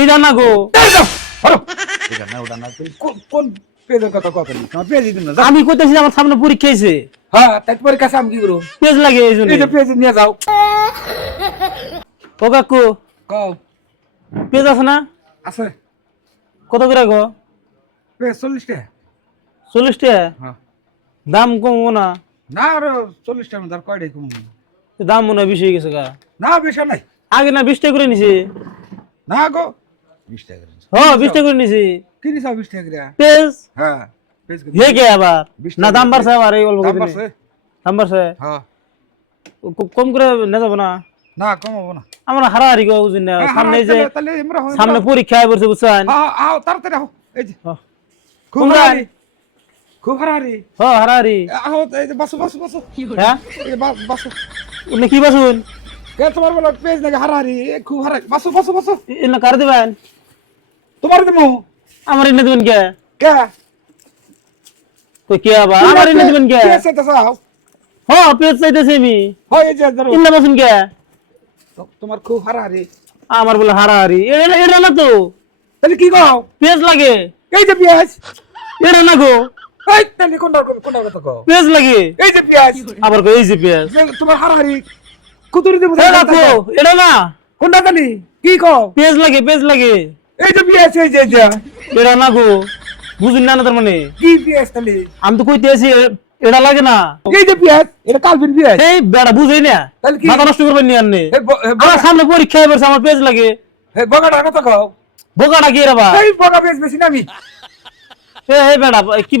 এটা না গো। এটা না ওটা না কোন কোন পেজের কথা কথা তোমার পেজ দিন না। আমি কইতেছি আমার সামনে পরীক্ষা হয়েছে হ্যাঁ তারপরে কাছে আমি কি করব? পেজ লাগে এই জন্য। এই যে পেজ নিয়ে যাও। ও কাকু কও। পেজ আছে না? আছে। কত করে গো? পেজ চল্লিশ টাকা চল্লিশ টাকা হ্যাঁ। দাম কমবো না। না আর চল্লিশ টাকা তার কয়টাই কম দাম মনে হয় বেশি হয়ে গেছে গা। না বেশি নাই। আগে না বিশ টাকা করে নিছি? না গো। বিশ টাকা করে নিছো। হ বিশ টাকা করে নিছি। কি নিছো বিশ টাকা করে? পেজ হ্যাঁ পেজ করে হে কে আবার। না দাম বাড়ছে আবার এই অল্প দাম বাড়ছে? দাম বাড়ছে? হ্যাঁ। কম করে না যাব না? না কম হব না। আমরা হারাহারি গো বুঝি না? হ্যাঁ, সামনে যে পরীক্ষা বুঝছেন? আও তাড়াতাড়ি আও। এই যে। খুব হারাহারি। খুব হারাহারি। হ হারাহারি। আও এই যে বাসো বাসো বাসো। হ্যাঁ? এই যে উনি কি বাসুন? কে তোমার বলে পেজ নাকি হারাহারি? এ খুব হারাহারি। বাসো বাসো বাসো। এনে কার দিবেন? তোমার দেবো আমার এনে দিবেন কে কে কই কে আবার আমার এনে দিবেন কে পেজ চাইতে চাও হ পেজ চাইতেছি আমি হয় এই যে ধরো ইন্না বাসুন কে তো- তোমার খুব হারাহারি আমার বলে হারাহারি এটা এটা না তো তাহলে কি কও পেজ লাগে এই যে পেঁয়াজ এটা না গো এই তাহলে কোনটা কোনটা কথা কও পেজ লাগে এই যে পেঁয়াজ আবার কই এই যে পেজ যে তোমার হারাহারি কুতুরি দেবো এটা তো এটা না কোনটা তাহলে কি কও পেজ লাগে পেজ লাগে যে এটা না গো বুঝুন না তার মানে। কি পেঁয়াজ তাহলে? আমি তো কইতে আছি এটা লাগে না। এই যে পেঁয়াজ এটা কালবিন পেঁয়াজ। এই বেড়া বুঝাই না। মাথা নষ্ট করবেন নি আননে আমার সামনে পরীক্ষা এবার আমার পেজ লাগে। এই বগাটা কথা কও। বোকাটা কি রে বা এই বগা পেঁয়াজ বেশি না আমি। এ এই বেড়া কি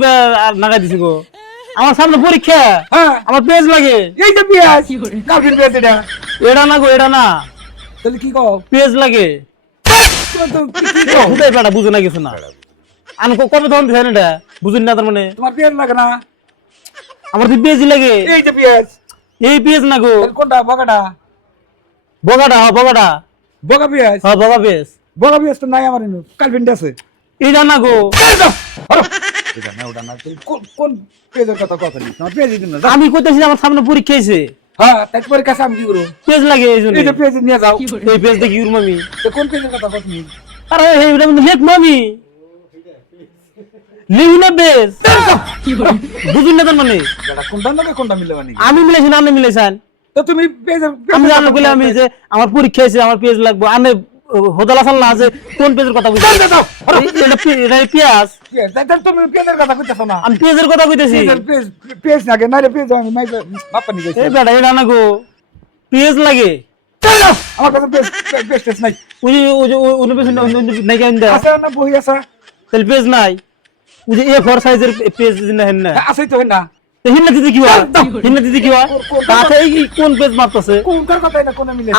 নাগাই দিছি গো? আমার সামনে পরীক্ষা। হ্যাঁ। আমার পেজ লাগে। এই যে পেঁয়াজ কালবিন পেঁয়াজ এটা। এটা না গো এটা না। তাহলে কি কও? পেজ লাগে। হুদাই বেড়া বুঝে না কিছু না। আমি কবে তখন দিছেন এটা বুঝুন না তার মানে। তোমার পেঁয়াজ লাগে না? আমার তো পেজ লাগে। এই যে পেঁয়াজ। এই পেজ না গো। কোনটা বগাটা? বগাটা হ বগাটা। বগা পেঁয়াজ? হ বগা পেজ বগা পেঁয়াজ তো নাই আমার এনে। কালবিন আছে। এটা না গো। এটা না তুই কোন কোন পেঁয়াজের কথা কথা নি তোমার পেঁয়াজ দিন না আমি কইতেছি আমার সামনে পরীক্ষা হয়েছে হ্যাঁ তারপরে কাছে আমি কি করব? পেজ লাগে এই জন্য এই যে নিয়ে যাও। এই পেজ দেখি উড়ম আমি কোন পেজের কথা কথা আরে এই এটা মধ্যে লেখ মামি। লিখু না বুঝুন না তার মানে। কোনটা না কোনটা মিলে মানে আমি মিলেছি না আপনি মিলেছেন তো তুমি পেঁয়াজের আমি জানলো বলে আমি যে আমার পরীক্ষা আছে আমার পেজ লাগবে। আমি হোদাল আসাল না আছে কোন পেজের কথা। এটা পেঁয়াজ। পেঁয়াজ তুমি পেঁয়াজের কথা কইতেছো না। আমি পেজের কথা কইতেছি। পেঁয়াজ পেঁয়াজ না গে না পেঁয়াজ আমি মাইকে মাপা নিয়ে এই বেটা এটা না গো। পেজ লাগে। আমার কাছে পেঁয়াজ পেঁয়াজ টেস্ট নাই। ওই ওই ওই পেজ নাই কেন আছে না বহি আছে? তাহলে পেজ নাই। ওই যে এ ফোর সাইজের পেজ না হেন না। আছে তো হয়? কোন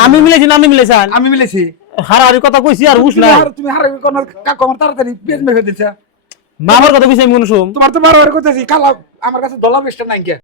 আমি মিলেছি আমি মিলেছি হারাহারি কথা কইছি আর হুশ নাই। তুমি হার কোন কাকু আমার তাড়াতাড়ি পেঁয়াজ মেখে দিছে। মামার কথা কইছি আমি শুন তোমার তো বারবার কইতেছি কালা আমার কাছে দলা বেস্ট নাই কে